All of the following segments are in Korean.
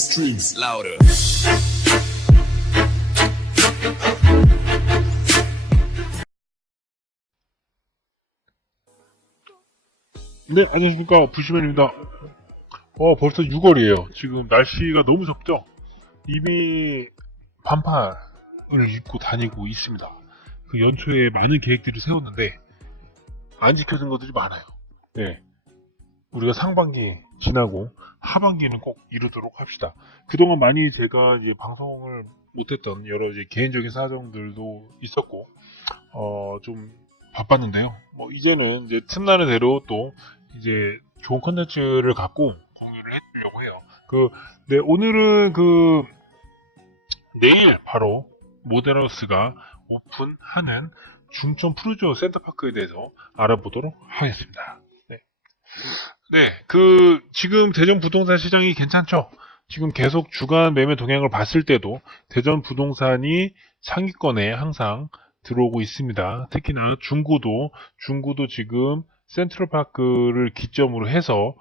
strings louder. 네, 안녕하십니까. 부시맨입니다. 벌써 6월이에요. 지금 날씨가 너무 덥죠? 이미 반팔을 입고 다니고 있습니다. 그 연초에 많은 계획들을 세웠는데, 안 지켜진 것들이 많아요. 네. 우리가 상반기 지나고 하반기는 꼭 이루도록 합시다. 그동안 많이 제가 이제 방송을 못했던 여러 이제 개인적인 사정들도 있었고, 좀 바빴는데요. 이제는 이제 틈나는 대로 또 이제 좋은 컨텐츠를 갖고 공유를 해주려고 해요. 네, 오늘은 내일 바로 모델하우스가 오픈하는 중천 푸르지오 센터파크에 대해서 알아보도록 하겠습니다. 네, 지금 대전 부동산 시장이 괜찮죠? 지금 계속 주간 매매 동향을 봤을 때도 대전 부동산이 상위권에 항상 들어오고 있습니다. 특히나 중구도 지금 센트럴파크를 기점으로 해서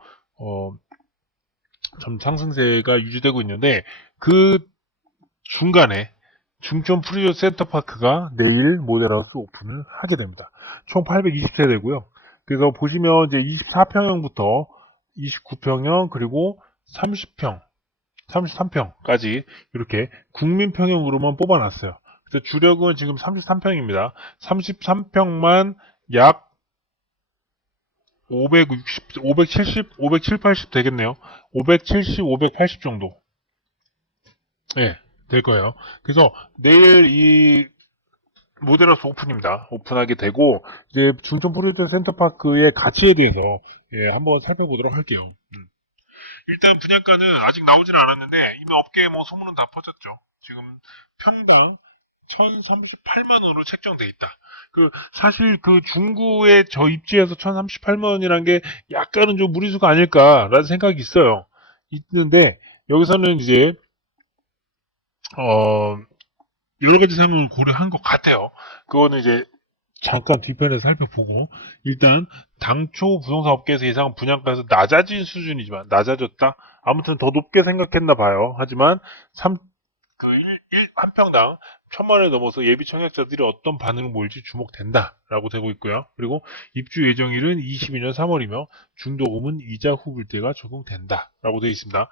좀 상승세가 유지되고 있는데, 그 중간에 중천 푸르지오 센터파크가 내일 모델하우스 오픈을 하게 됩니다. 총 820세대고요. 그래서 보시면 이제 24평형부터 29평형 그리고 30평, 33평까지 이렇게 국민평형으로만 뽑아놨어요. 그래서 주력은 지금 33평입니다. 33평만 약 570, 80 되겠네요. 570, 580 정도. 네, 될 거예요. 그래서 내일 이 모델하우스 오픈하게 되고, 이제 중천 푸르지오 센터파크의 가치에 대해서 한번 살펴보도록 할게요. 일단 분양가는 아직 나오지는 않았는데 이미 업계에 소문은 다 퍼졌죠. 지금 평당 1038만원으로 책정돼 있다. 사실 중구에 저 입지에서 1038만원이라는 게 약간은 좀 무리수가 아닐까라는 생각이 있는데, 여기서는 이제 여러 가지 상황을 고려한 것 같아요. 그거는 이제 잠깐 뒤편에서 살펴보고, 일단 당초 부동산 업계에서 예상한 분양가에서 낮아진 수준이지만, 낮아졌다? 아무튼 더 높게 생각했나 봐요. 하지만 한 평당 1000만원을 넘어서 예비 청약자들이 어떤 반응을 보일지 주목된다라고 되고 있고요. 그리고 입주 예정일은 22년 3월이며 중도금은 이자 후불대가 적용된다라고 되어 있습니다.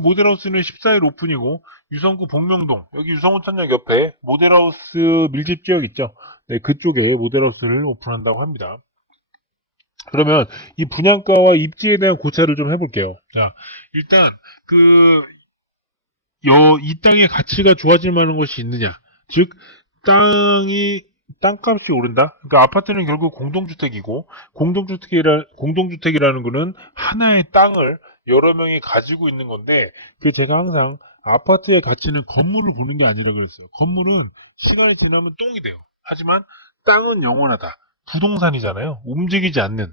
모델하우스는 14일 오픈이고, 유성구 복명동, 여기 유성온천역 옆에 모델하우스 밀집 지역 있죠? 네, 그쪽에 모델하우스를 오픈한다고 합니다. 그러면 이 분양가와 입지에 대한 고찰을 좀 해볼게요. 자, 일단 이 땅의 가치가 좋아질 만한 것이 있느냐? 즉, 땅값이 오른다? 그러니까 아파트는 결국 공동주택이고, 공동주택이라는 거는 하나의 땅을 여러 명이 가지고 있는 건데, 제가 항상 아파트의 가치는 건물을 보는 게 아니라 그랬어요. 건물은 시간이 지나면 똥이 돼요. 하지만 땅은 영원하다. 부동산이잖아요. 움직이지 않는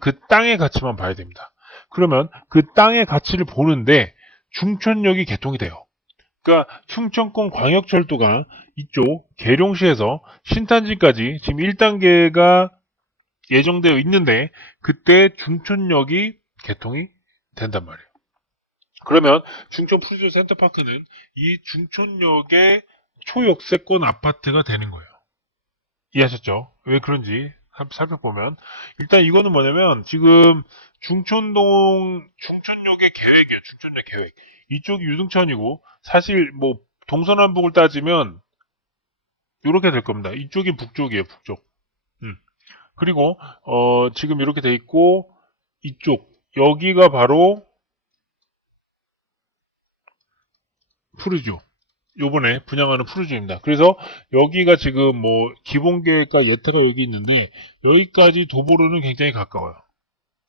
그 땅의 가치만 봐야 됩니다. 그러면 그 땅의 가치를 보는데 중천역이 개통이 돼요. 그러니까 충청권 광역철도가 이쪽 계룡시에서 신탄지까지 지금 1단계가 예정되어 있는데, 그때 중천역이 개통이 된단 말이에요. 그러면 중천 푸르지오 센터파크는 이 중천역의 초역세권 아파트가 되는 거예요. 이해하셨죠? 왜 그런지 살펴보면, 일단 이거는 뭐냐면, 지금 중천역의 계획이에요. 중천역 계획. 이쪽이 유등천이고, 사실 동서남북을 따지면 이렇게 될 겁니다. 이쪽이 북쪽이에요. 북쪽. 그리고 지금 이렇게 돼 있고, 여기가 바로 푸르지오. 요번에 분양하는 푸르지오입니다. 그래서 여기가 지금 기본계획과 예타가 여기 있는데, 여기까지 도보로는 굉장히 가까워요.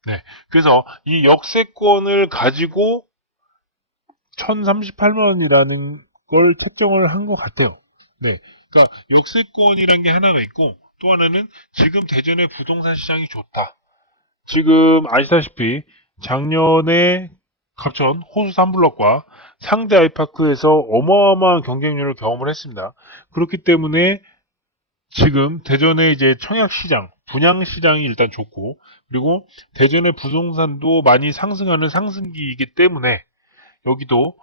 네. 그래서 이 역세권을 가지고 1038만원이라는 걸 책정을 한 것 같아요. 네. 그러니까 역세권이란 게 하나가 있고, 또 하나는 지금 대전의 부동산 시장이 좋다. 지금 아시다시피 작년에 갑천 호수 3블럭과 상대 아이파크에서 어마어마한 경쟁률을 경험을 했습니다. 그렇기 때문에 지금 대전의 이제 청약시장, 분양시장이 일단 좋고, 그리고 대전의 부동산도 많이 상승하는 상승기이기 때문에 여기도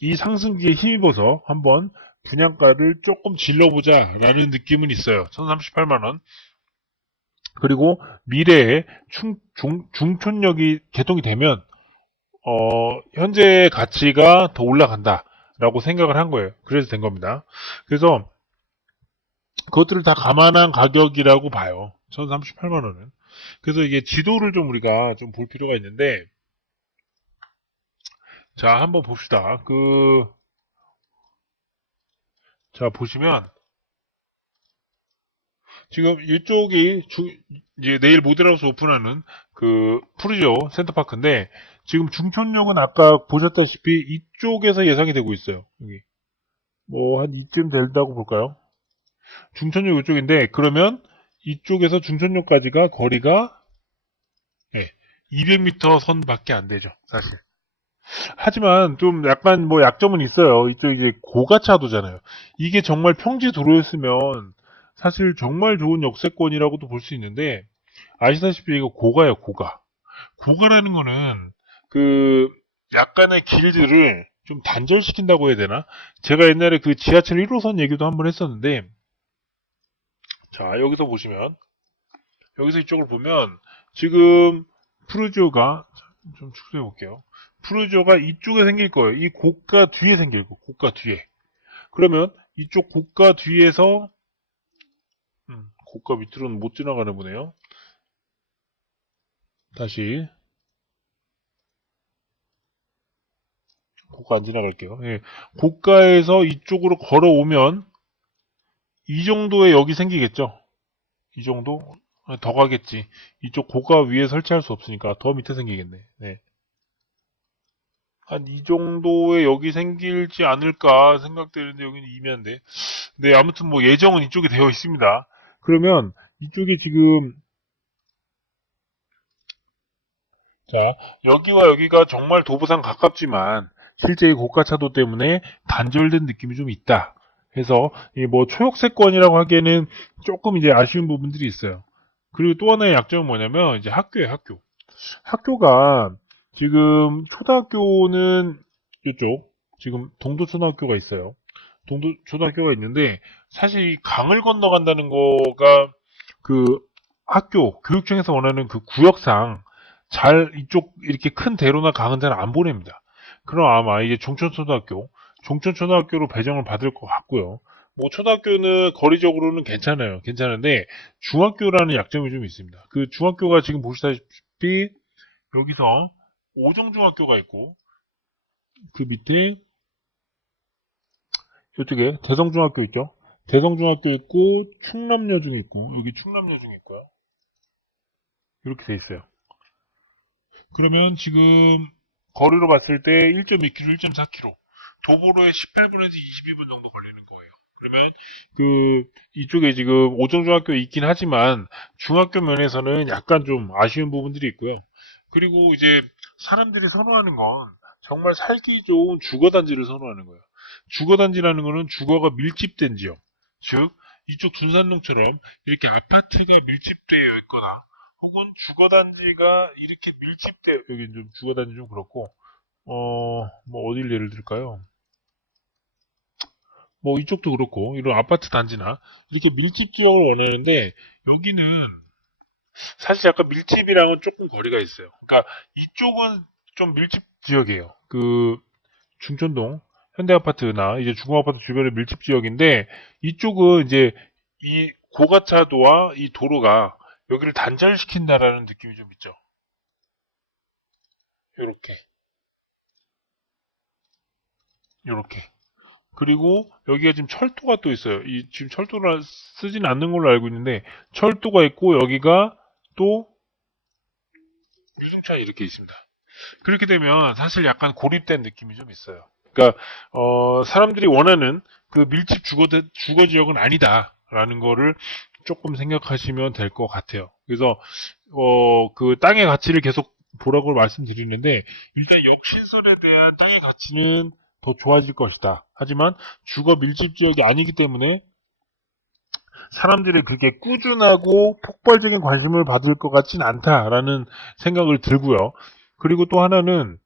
이 상승기에 힘입어서 한번 분양가를 조금 질러보자 라는 느낌은 있어요. 1038만원. 그리고 미래에 중촌역이 개통이 되면 현재 가치가 더 올라간다 라고 생각을 한 거예요. 그래서 된 겁니다. 그래서 그것들을 다 감안한 가격이라고 봐요. 1038만원은. 그래서 이게 지도를 좀 우리가 좀 볼 필요가 있는데, 자, 한번 봅시다. 자, 보시면, 지금 이쪽이 이제 내일 모델하우스 오픈하는 푸르지오 센터파크인데, 지금 중촌역은 아까 보셨다시피 이쪽에서 예상이 되고 있어요. 여기. 뭐, 한 이쯤 된다고 볼까요? 중촌역 이쪽인데, 그러면 이쪽에서 중촌역까지가 거리가 200m 선밖에 안 되죠, 사실. 하지만 좀 약간 뭐 약점은 있어요. 이쪽 이제 고가차도잖아요. 이게 정말 평지 도로였으면 사실 정말 좋은 역세권이라고도 볼 수 있는데, 아시다시피 이거 고가예요, 고가. 고가라는 거는 약간의 길들을 좀 단절시킨다고 해야 되나? 제가 옛날에 지하철 1호선 얘기도 한번 했었는데, 자, 여기서 보시면, 여기서 이쪽을 보면, 지금 푸르지오가, 좀 축소해 볼게요. 푸르지오가 이쪽에 생길 거예요. 이 고가 뒤에 생길 거예요. 고가 뒤에. 그러면 이쪽 고가 뒤에서 고가 밑으로는 못 지나가나 보네요. 다시 고가 안 지나갈게요. 예. 고가에서 이쪽으로 걸어오면 이 정도의 역이 생기겠죠. 이 정도? 더 가겠지. 이쪽 고가 위에 설치할 수 없으니까 더 밑에 생기겠네. 네. 한 이 정도의 역이 생길지 않을까 생각되는데 여기는 이면인데. 네, 아무튼 뭐 예정은 이쪽에 되어 있습니다. 그러면 이쪽에 지금 자, 여기와 여기가 정말 도보상 가깝지만 실제 이 고가차도 때문에 단절된 느낌이 좀 있다. 해서 이 뭐 초역세권이라고 하기에는 조금 이제 아쉬운 부분들이 있어요. 그리고 또 하나의 약점은 뭐냐면 이제 학교예요, 학교. 학교가 지금 초등학교는 이쪽 지금 동도초등학교가 있어요. 동도초등학교가 있는데 사실 이 강을 건너간다는 거가 그 학교 교육청에서 원하는 그 구역상 잘 이쪽 이렇게 큰 대로나 강은 잘 안 보냅니다. 그럼 아마 이제 종천초등학교로 배정을 받을 것 같고요. 뭐 초등학교는 거리적으로는 괜찮아요. 괜찮은데 중학교라는 약점이 좀 있습니다. 그 중학교가 지금 보시다시피 여기서 오정중학교가 있고 그 밑에 이쪽에 대성중학교 있죠. 대성중학교 있고 충남여중 있고 여기 충남여중 있고요. 이렇게 돼 있어요. 그러면 지금 거리로 봤을 때 1.2km, 1.4km. 도보로에 18분에서 22분 정도 걸리는 거예요. 그러면 이쪽에 지금 오정중학교 있긴 하지만 중학교 면에서는 약간 좀 아쉬운 부분들이 있고요. 그리고 이제 사람들이 선호하는 건 정말 살기 좋은 주거단지를 선호하는 거예요. 주거단지라는 거는 주거가 밀집된 지역. 즉, 이쪽 둔산동처럼 이렇게 아파트가 밀집되어 있거나 혹은 주거단지가 이렇게 밀집되어, 여기 좀 주거단지 좀 그렇고, 뭐 어딜 예를 들까요? 뭐 이쪽도 그렇고, 이런 아파트 단지나 이렇게 밀집 지역을 원하는데, 여기는 사실 약간 밀집이랑은 조금 거리가 있어요. 그러니까 이쪽은 좀 밀집 지역이에요. 중촌동, 현대아파트나 이제 중공아파트 주변의 밀집 지역인데, 이쪽은 이제 이 고가차도와 이 도로가 여기를 단절시킨다라는 느낌이 좀 있죠. 요렇게. 요렇게. 그리고 여기가 지금 철도가 또 있어요. 지금 철도를 쓰진 않는 걸로 알고 있는데 철도가 있고 여기가 또 유승차가 이렇게 있습니다. 그렇게 되면 사실 약간 고립된 느낌이 좀 있어요. 그러니까 사람들이 원하는 그 밀집 주거 지역은 아니다라는 거를 조금 생각하시면 될 것 같아요. 그래서 그 땅의 가치를 계속 보라고 말씀드리는데 일단 역신설에 대한 땅의 가치는 더 좋아질 것이다. 하지만 주거 밀집 지역이 아니기 때문에 사람들이 그게 꾸준하고 폭발적인 관심을 받을 것 같진 않다라는 생각을 들고요. 그리고 또 하나는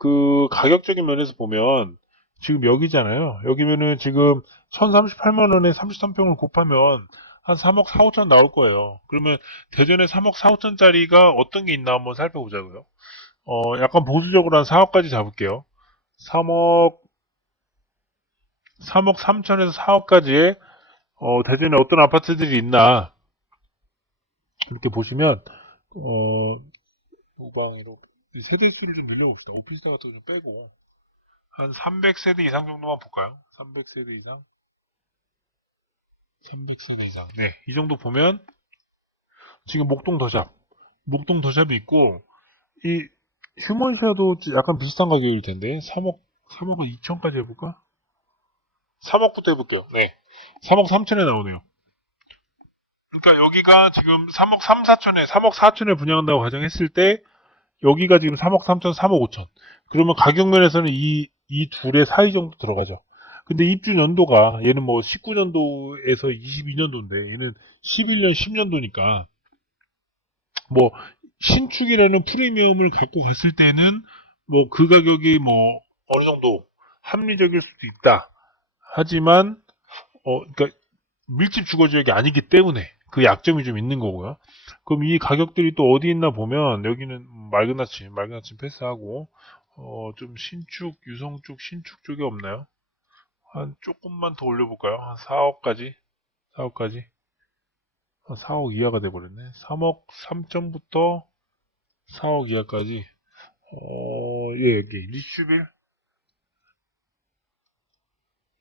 그 가격적인 면에서 보면 지금 여기잖아요. 여기면은 지금 1038만 원에 33평을 곱하면 한 3억 4, 5천 나올 거예요. 그러면 대전에 3억 4, 5천짜리가 어떤 게 있나 한번 살펴보자고요. 약간 보수적으로 한 4억까지 잡을게요. 3억, 3억 3천에서 4억까지의 대전에 어떤 아파트들이 있나 이렇게 보시면 무방위로 세대수를 좀 늘려봅시다. 오피스텔 같은 거 좀 빼고 한 300세대 이상 정도만 볼까요? 300세대 이상? 300세대 이상. 네, 이 정도 보면 지금 목동 더샵이 있고 이 휴먼시아도 약간 비슷한 가격일 텐데 3억 2천까지 해볼까? 3억부터 해볼게요. 네, 3억 3천에 나오네요. 그러니까 여기가 지금 3억 3, 4천에 3억 4천에 분양한다고 가정했을 때 여기가 지금 3억 3천, 3억 5천. 그러면 가격 면에서는 이 둘의 사이 정도 들어가죠. 근데 입주 연도가 얘는 뭐 19년도에서 22년도인데 얘는 11년, 10년도니까 뭐 신축이라는 프리미엄을 갖고 갔을 때는 뭐 그 가격이 뭐 어느 정도 합리적일 수도 있다. 하지만 그러니까 밀집 주거 지역이 아니기 때문에 그 약점이 좀 있는 거고요. 그럼 이 가격들이 또 어디 있나 보면 여기는 맑은 아침 패스하고 좀 신축, 유성 쪽, 신축 쪽에 없나요? 한 조금만 더 올려볼까요? 한 4억까지? 4억까지? 4억 이하가 돼버렸네. 3억 3천부터 4억 이하까지. 예, 여기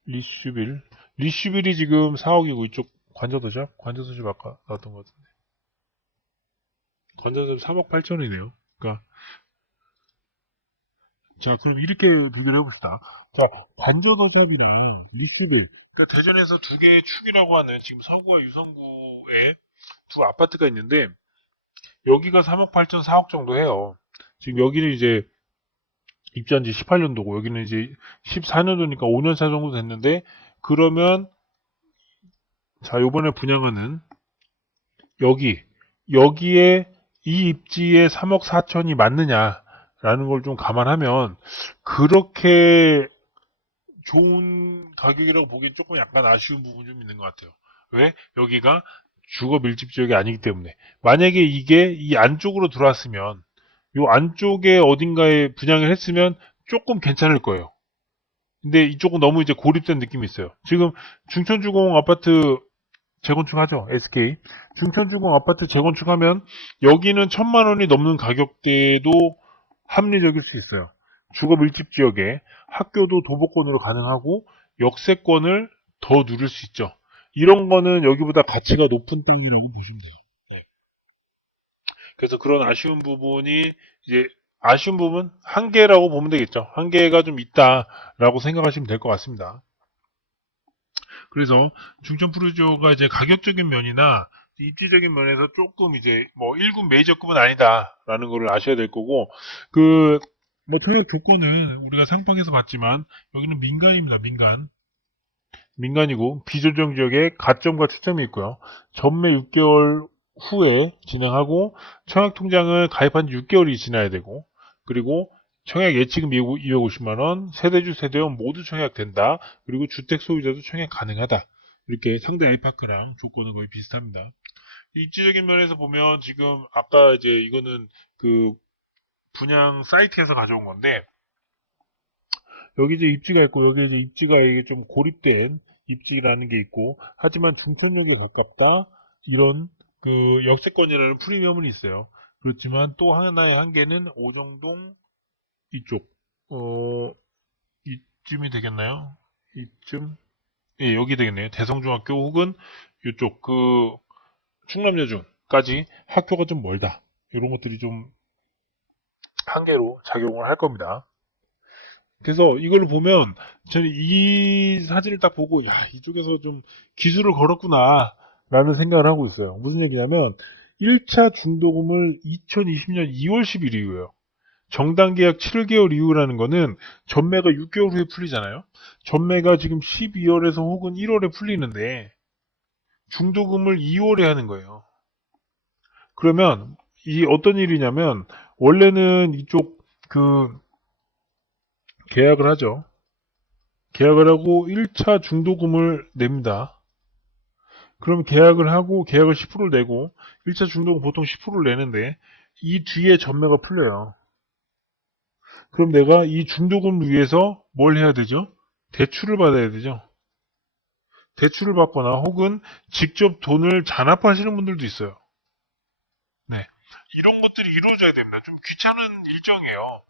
리슈빌. 리슈빌이 지금 4억이고 이쪽 관저도샵 아까 나왔던 것 같은데. 관저도샵 3억 8천이네요. 그러니까 자, 그럼 이렇게 비교를 해봅시다. 자, 관저도샵이랑 리슈빌. 그러니까 대전에서 두 개의 축이라고 하는 지금 서구와 유성구에 두 아파트가 있는데 여기가 3억 8천 4억 정도 해요. 지금 여기는 이제 입주한 지 18년도고 여기는 이제 14년도니까 5년 차 정도 됐는데 그러면 자, 요번에 분양하는 여기에 이 입지에 3억 4천이 맞느냐라는 걸 좀 감안하면 그렇게 좋은 가격이라고 보기엔 조금 약간 아쉬운 부분이 좀 있는 것 같아요. 왜? 여기가 주거 밀집 지역이 아니기 때문에. 만약에 이게 이 안쪽으로 들어왔으면, 요 안쪽에 어딘가에 분양을 했으면 조금 괜찮을 거예요. 근데 이쪽은 너무 이제 고립된 느낌이 있어요. 지금 중천주공 아파트 재건축하죠. SK. 중천주공 아파트 재건축하면 여기는 1,000만 원이 넘는 가격대도 합리적일 수 있어요. 주거 밀집 지역에 학교도 도보권으로 가능하고 역세권을 더 누릴 수 있죠. 이런 거는 여기보다 가치가 높은 편이라고 보시면 돼요. 그래서 그런 아쉬운 부분 한계라고 보면 되겠죠. 한계가 좀 있다라고 생각하시면 될 것 같습니다. 그래서 중천 프루지오가 이제 가격적인 면이나 입지적인 면에서 조금 이제 뭐 1군 메이저급은 아니다라는 거를 아셔야 될 거고 그 뭐 토역 조건은 우리가 상방에서 봤지만 여기는 민간입니다. 민간이고 비조정 지역에 가점과 추첨이 있고요. 전매 6개월 후에 진행하고 청약 통장을 가입한 지 6개월이 지나야 되고 그리고 청약 예치금 250만 원, 세대주 세대원 모두 청약된다. 그리고 주택 소유자도 청약 가능하다. 이렇게 상대 아이파크랑 조건은 거의 비슷합니다. 입지적인 면에서 보면 지금 아까 이제 이거는 그 분양 사이트에서 가져온 건데 여기 이제 입지가 있고 여기 이제 입지가 이게 좀 고립된 입지라는 게 있고 하지만 중천역에 가깝다 이런 그 역세권이라는 프리미엄은 있어요. 그렇지만 또 하나의 한계는 오정동 이쪽 이쯤이 되겠나요? 이쯤 예 여기 되겠네요. 대성중학교 혹은 이쪽 그 충남여중까지 학교가 좀 멀다. 이런 것들이 좀 한계로 작용을 할 겁니다. 그래서 이걸 보면 저는 이 사진을 딱 보고 야 이쪽에서 좀 기술을 걸었구나 라는 생각을 하고 있어요. 무슨 얘기냐면 1차 중도금을 2020년 2월 10일 이후에요. 정당 계약 7개월 이후라는 거는 전매가 6개월 후에 풀리잖아요. 전매가 지금 12월에서 혹은 1월에 풀리는데 중도금을 2월에 하는 거예요. 그러면 이 어떤 일이냐면 원래는 이쪽 그 계약을 하죠. 계약을 하고 1차 중도금을 냅니다. 그럼 계약을 하고 계약을 10%를 내고 1차 중도금 보통 10%를 내는데 이 뒤에 전매가 풀려요. 그럼 내가 이 중도금을 위해서 뭘 해야 되죠? 대출을 받아야 되죠. 대출을 받거나 혹은 직접 돈을 잔압하시는 분들도 있어요. 네. 이런 것들이 이루어져야 됩니다. 좀 귀찮은 일정이에요.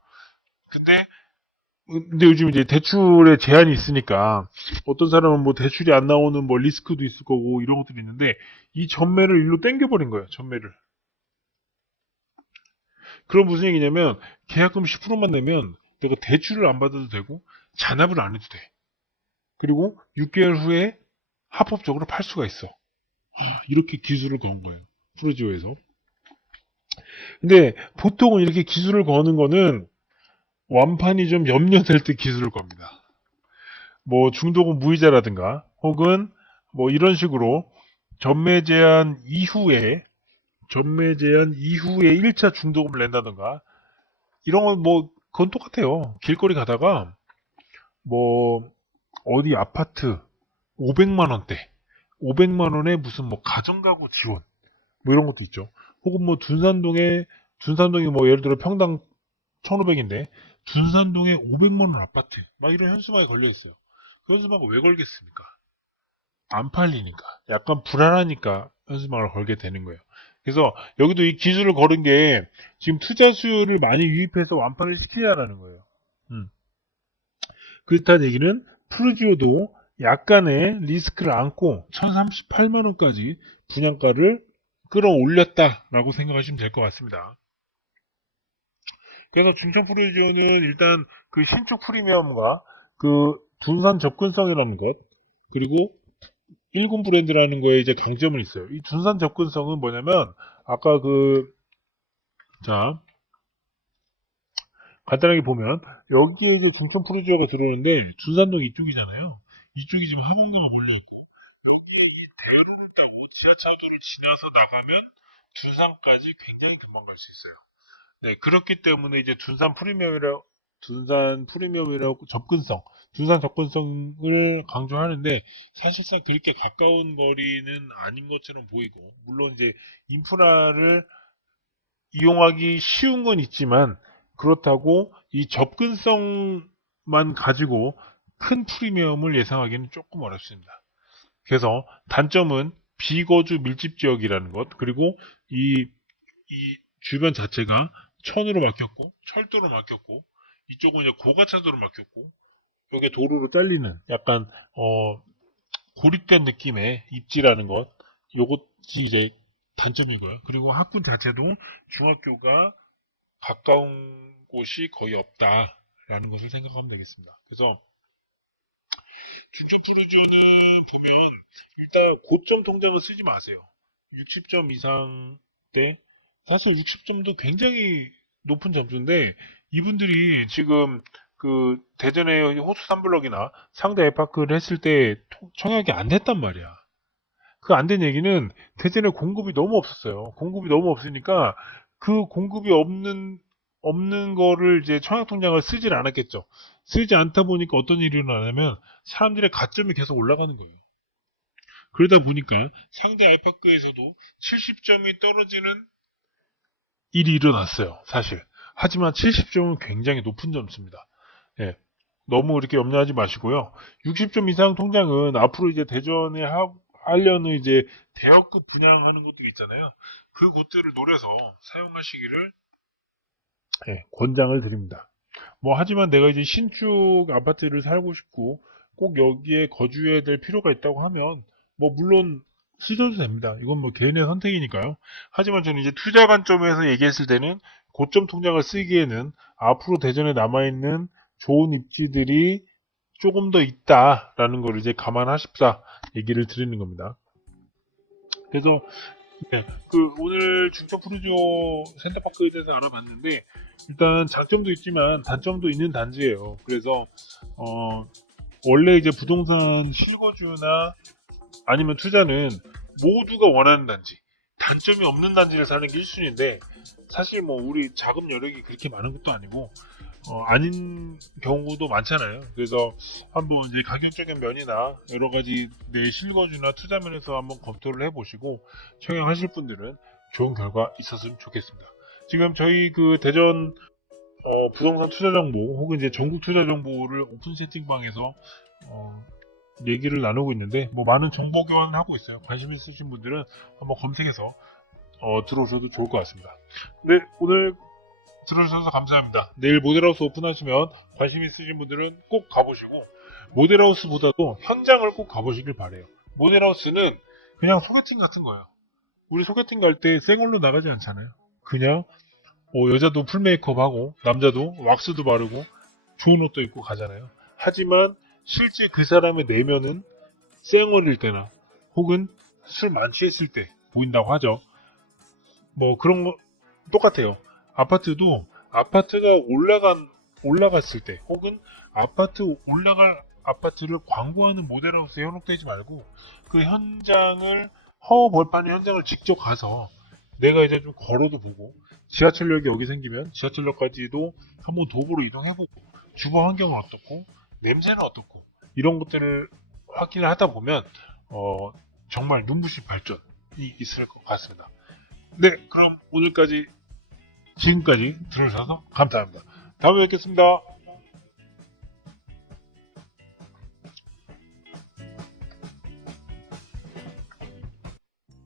근데 요즘 이제 대출에 제한이 있으니까 어떤 사람은 뭐 대출이 안 나오는 뭐 리스크도 있을 거고 이런 것들이 있는데 이 전매를 일로 땡겨버린 거예요. 전매를. 그럼 무슨 얘기냐면 계약금 10%만 내면 내가 대출을 안 받아도 되고 잔압을 안 해도 돼. 그리고 6개월 후에 합법적으로 팔 수가 있어. 이렇게 기술을 건 거예요. 프로지오에서. 근데 보통은 이렇게 기술을 거는 거는 완판이 좀 염려될 때 기술을 겁니다. 뭐 중도금 무이자라든가 혹은 뭐 이런 식으로 전매 제한 이후에 1차 중도금을 낸다든가 이런 건 뭐 그건 똑같아요. 길거리 가다가 뭐 어디 아파트 500만 원대 500만 원에 무슨 뭐 가정가구 지원 뭐 이런 것도 있죠. 혹은 뭐 둔산동이 뭐 예를 들어 평당 1,500인데 둔산동에 500만 원 아파트 막 이런 현수막이 걸려 있어요. 그 현수막을 왜 걸겠습니까? 안 팔리니까. 약간 불안하니까 현수막을 걸게 되는 거예요. 그래서 여기도 이 기술을 걸은 게 지금 투자 수요를 많이 유입해서 완판을 시키자라는 거예요. 음. 그렇다는 얘기는 프루지오도 약간의 리스크를 안고 1038만 원까지 분양가를 끌어올렸다라고 생각하시면 될 것 같습니다. 그래서 중청 프루지오는 일단 그 신축 프리미엄과 그 분산 접근성이라는 것 그리고 1군 브랜드라는 거에 이제 강점은 있어요. 이 둔산 접근성은 뭐냐면 아까 자 간단하게 보면 여기에 이제 중천 프루지오가 들어오는데 둔산동 이쪽이잖아요. 이쪽이 지금 학원가가 몰려있고 여기 대로를 타고 지하차도를 지나서 나가면 둔산까지 굉장히 금방 갈 수 있어요. 네, 그렇기 때문에 이제 둔산 프리미엄이라고 둔산 접근성을 강조하는데 사실상 그렇게 가까운 거리는 아닌 것처럼 보이고 물론 이제 인프라를 이용하기 쉬운 건 있지만 그렇다고 이 접근성만 가지고 큰 프리미엄을 예상하기는 조금 어렵습니다. 그래서 단점은 비거주 밀집 지역이라는 것 그리고 이 주변 자체가 천으로 막혔고 철도로 막혔고 이쪽은 이제 고가차도로 막혔고 여기 도로로 잘리는 약간 고립된 느낌의 입지라는 것 요것이 이제 단점이고요. 그리고 학군 자체도 중학교가 가까운 곳이 거의 없다라는 것을 생각하면 되겠습니다. 그래서 중점 프로지오는 보면 일단 고점 통장을 쓰지 마세요. 60점 이상 때 사실 60점도 굉장히 높은 점수인데 이분들이 지금 그 대전의 호수 3블럭이나 상대 에파크를 했을 때 청약이 안 됐단 말이야. 그 안 된 얘기는 대전에 공급이 너무 없었어요. 공급이 너무 없으니까 그 공급이 없는 거를 이제 청약 통장을 쓰질 않았겠죠. 쓰지 않다 보니까 어떤 일이 일어나냐면 사람들의 가점이 계속 올라가는 거예요. 그러다 보니까 상대 알파크에서도 70점이 떨어지는 일이 일어났어요. 사실. 하지만 70점은 굉장히 높은 점수입니다. 예. 너무 그렇게 염려하지 마시고요. 60점 이상 통장은 앞으로 이제 대전에 하려는 이제 대여급 분양하는 곳들 있잖아요. 그 곳들을 노려서 사용하시기를 권장을 드립니다. 뭐 하지만 내가 이제 신축 아파트를 살고 싶고 꼭 여기에 거주해야 될 필요가 있다고 하면 뭐 물론 쓰셔도 됩니다. 이건 뭐 개인의 선택이니까요. 하지만 저는 이제 투자 관점에서 얘기했을 때는 고점 통장을 쓰기에는 앞으로 대전에 남아있는 좋은 입지들이 조금 더 있다라는 걸 이제 감안하십사 얘기를 드리는 겁니다. 그래서 네, 오늘 중청 프루지오 센터파크에 대해서 알아봤는데 일단 장점도 있지만 단점도 있는 단지예요. 그래서 원래 이제 부동산 실거주나 아니면 투자는 모두가 원하는 단지, 단점이 없는 단지를 사는 게 1순위인데 사실 뭐 우리 자금 여력이 그렇게 많은 것도 아니고 아닌 경우도 많잖아요. 그래서 한번 이제 가격적인 면이나 여러 가지 내 실거주나 투자 면에서 한번 검토를 해보시고 청약하실 분들은 좋은 결과 있었으면 좋겠습니다. 지금 저희 그 대전 부동산 투자 정보 혹은 이제 전국 투자 정보를 오픈 채팅방에서 얘기를 나누고 있는데 뭐 많은 정보 교환을 하고 있어요. 관심 있으신 분들은 한번 검색해서 들어오셔도 좋을 것 같습니다. 네, 오늘 들어주셔서 감사합니다. 내일 모델하우스 오픈하시면 관심 있으신 분들은 꼭 가보시고 모델하우스보다도 현장을 꼭 가보시길 바래요. 모델하우스는 그냥 소개팅 같은 거예요. 우리 소개팅 갈 때 생얼로 나가지 않잖아요. 그냥 여자도 풀 메이크업하고 남자도 왁스도 바르고 좋은 옷도 입고 가잖아요. 하지만 실제 그 사람의 내면은 쌩얼일 때나 혹은 술 만취했을 때 보인다고 하죠. 뭐 그런 거 똑같아요. 아파트도 아파트가 올라갔을 때 혹은 올라갈 아파트를 광고하는 모델하우스에 현혹되지 말고 그 현장을 허허벌판의 현장을 직접 가서 내가 이제 좀 걸어도 보고 지하철역이 여기 생기면 지하철역까지도 한번 도보로 이동해보고 주거 환경은 어떻고 냄새는 어떻고 이런 것들을 확인을 하다 보면 정말 눈부신 발전이 있을 것 같습니다. 네, 그럼 지금까지 들어주셔서 감사합니다. 다음에 뵙겠습니다.